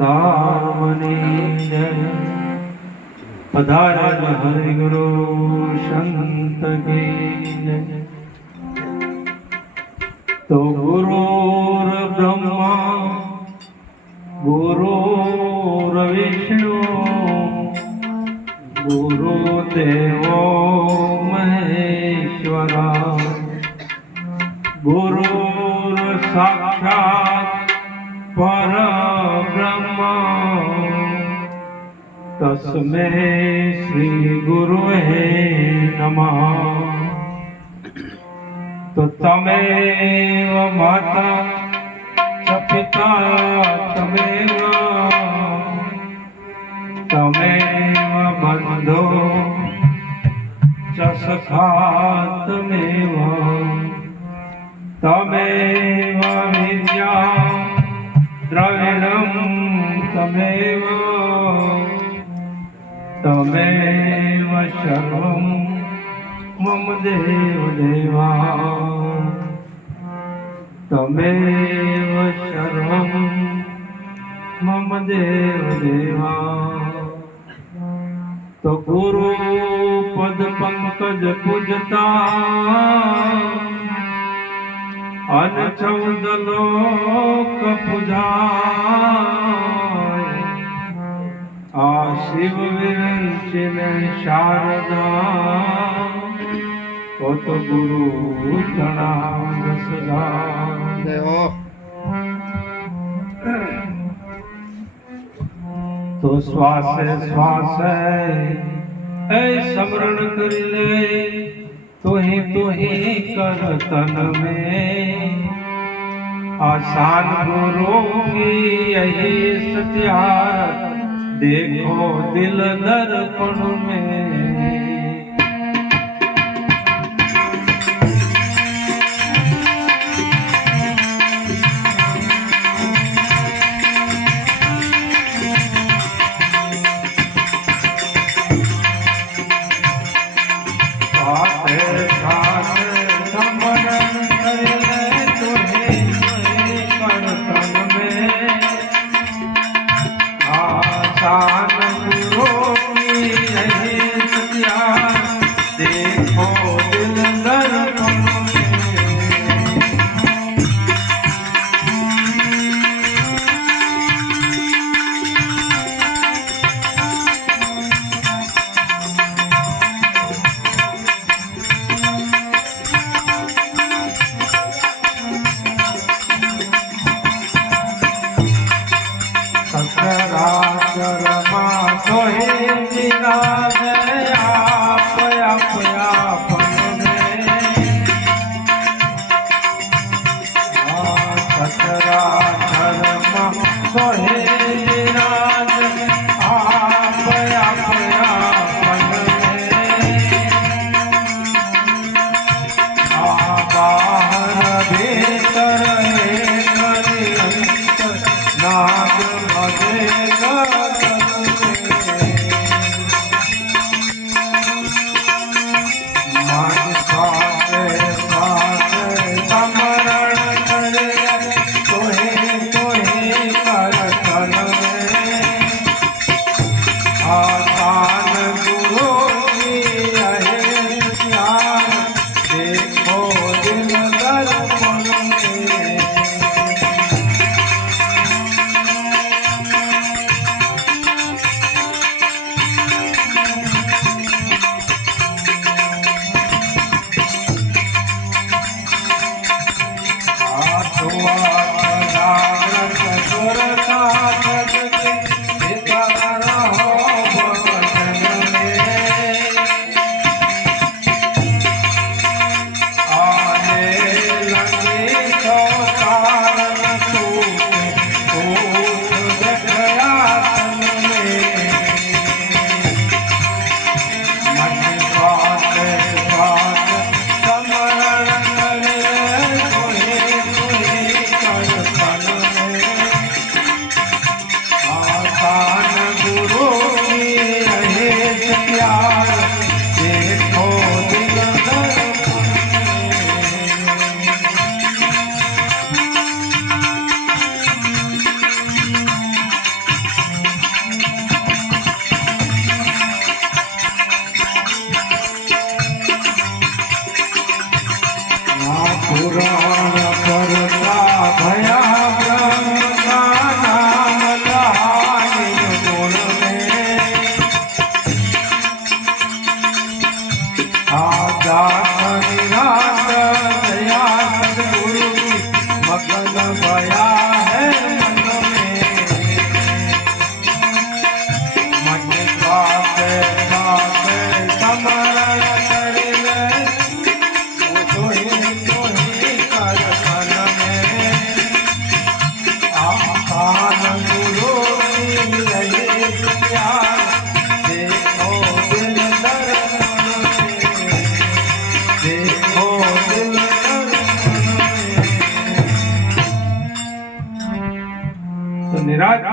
रामनी जय पधार हरि गुरु संत की जय। तो गुरुर ब्रह्मा गुरुर्विष्णु गुरुदेवो महेश्वरा गुरुर साक्षात् परब्रह्म तस्मै श्री गुरुवे नमः। तो तमेव माता च पिता तमेव तमेव बन्धो च सखा तमेव तमेव विद्या द्रविणं तमेव तमेव सर्वं मम देव देवा तमेव सर्वं मम देव देवा। तो गुरु पद पंकज पूजता अन 14 लोक पूजाय आ शिव विरंचिन शारदा तो गुरु प्रणाम सदा। तो श्वास श्वास ऐ स्मरण कर ले तो ही कर तन में आसान गुरु की यही सत्यार देखो दिल दर्पण में।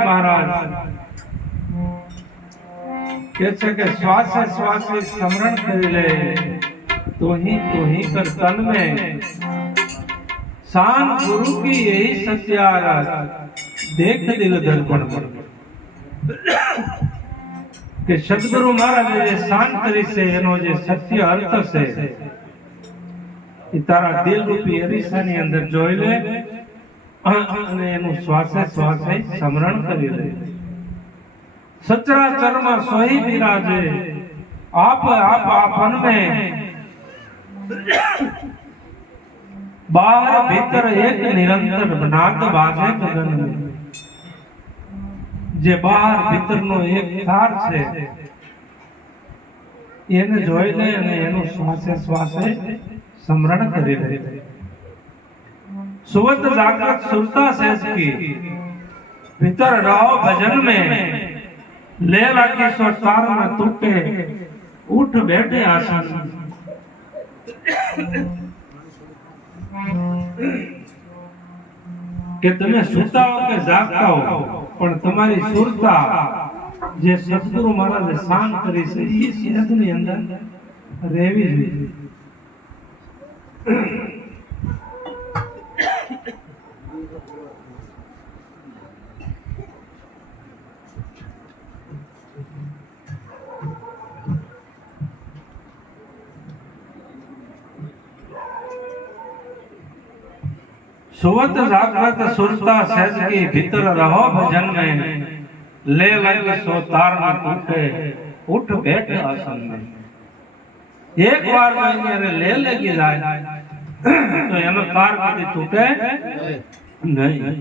મહારાજ કે છે કે શ્વાસે શ્વાસે સ્મરણ કરી લે, तो ही कर तन में शान गुरु की यही सत्यारत देख दिल दर्पण के सदगुरु महाराज जे शान करी से एनो जे सत्य अर्थ से ई तारा दिल रूपी अरीसानी अंदर જોઈ લે અને એનું શ્વાસે શ્વાસે સ્મરણ કરી લે। सचराचर में सोई विराजे आप आपन में बाहर भीतर एक निरंतर नाद वाजे गगन में जे बाहर भीतर नो एक तार छे એને જોઈ લે અને એનું શ્વાસે શ્વાસે સ્મરણ કરી લે। सुवत जागृत सुरता सेज की भीतर रहो भजन में ले लागी सो तार में टूटे उठ बैठे आसन के તમે સુતા હો કે જાગતા હો પણ તમારી સુરતા જે સદગુરુ મહારાજે શાન કરી છે એ સેજની અંદર રહેવી જોઈએ। सुवत जागृत सुरता सहज की भीतर रहो भजन में ले लगे सो तार में टूटे उठ बैठ आसन में। एक बार महीने ले लेगी जाए तो एनो तार कभी टूटे नहीं।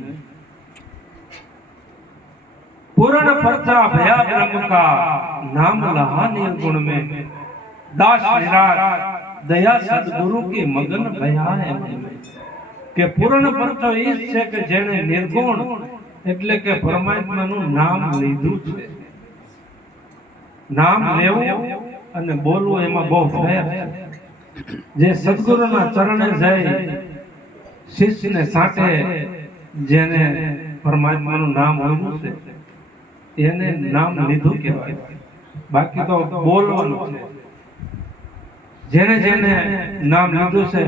पूर्ण परचा भया ब्रह्म का नाम लहा निर्गुण में दास निरार दया सदगुरु की मगन भया है કે પૂર્ણ પરચો એ છે કે જેણે નિર્ગુણ એટલે કે પરમાત્માનું નામ લીધું છે। નામ લેવું અને બોલવું એમાં બહુ ફેર છે। જે સદગુરુના ચરણે જાય શિષ્યને સાંટે જેને પરમાત્માનું નામ લીધું છે એને નામ લીધું કહેવાય, બાકી તો બોલવાનું છે। જેને જેને નામ લીધું છે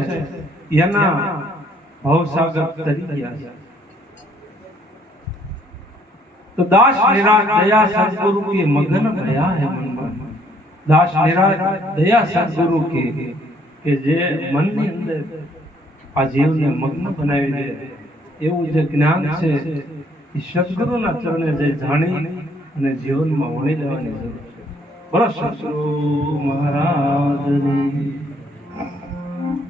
એના भवसागर तरी गया। तो दास निराज दया सदगुरु की मगन भया है मन में। दास निराज दया सदगुरु की के जे मन ની અંદર આ જીવને મગ્ન બનાવી દે એવું જે જ્ઞાન છે એ સદગુરુના ચરણે જે જાણી અને જીવનમાં વણી લેવાની જરૂર છે। બોલો સદગુરુ મહારાજની